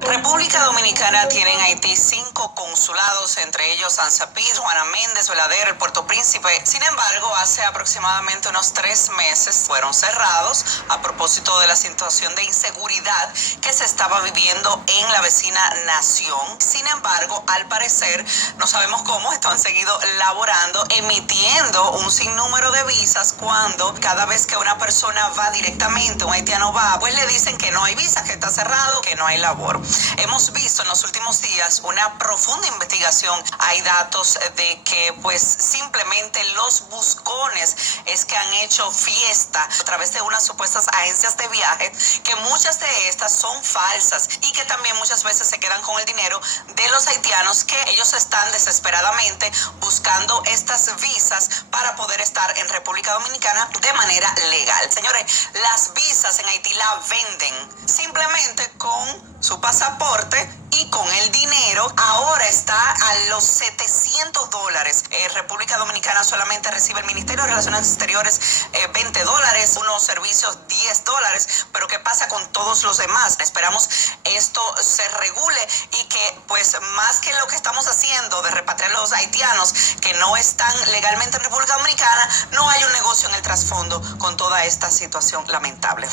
República Dominicana tiene en Haití 5 consulados, entre ellos San Cepín, Juana Méndez, Balaguer, el Puerto Príncipe. Sin embargo, hace aproximadamente unos 3 meses fueron cerrados a propósito de la situación de inseguridad que se estaba viviendo en la vecina nación. Sin embargo, al parecer, no sabemos cómo, están seguido laborando, emitiendo un sinnúmero de visas cuando cada vez que una persona va directamente, un haitiano va, pues le dicen que no hay visas, que está cerrado, que no hay labor. Hemos visto en los últimos días una profunda investigación. Hay datos de que pues simplemente los buscones es que han hecho fiesta a través de unas supuestas agencias de viaje, que muchas de estas son falsas y que también muchas veces se quedan con el dinero de los haitianos, que ellos están desesperadamente buscando estas visas para poder estar en República Dominicana de manera legal. Señores, las visas en Haití la venden simplemente con su pasaporte y con el dinero. Ahora está a los $700. República Dominicana solamente recibe el Ministerio de Relaciones Exteriores $20, unos servicios $10, pero ¿qué pasa con todos los demás? Esperamos esto se regule y que pues más que lo que estamos haciendo de repatriar a los haitianos que no están legalmente en República Dominicana, no hay un negocio en el trasfondo con toda esta situación lamentable.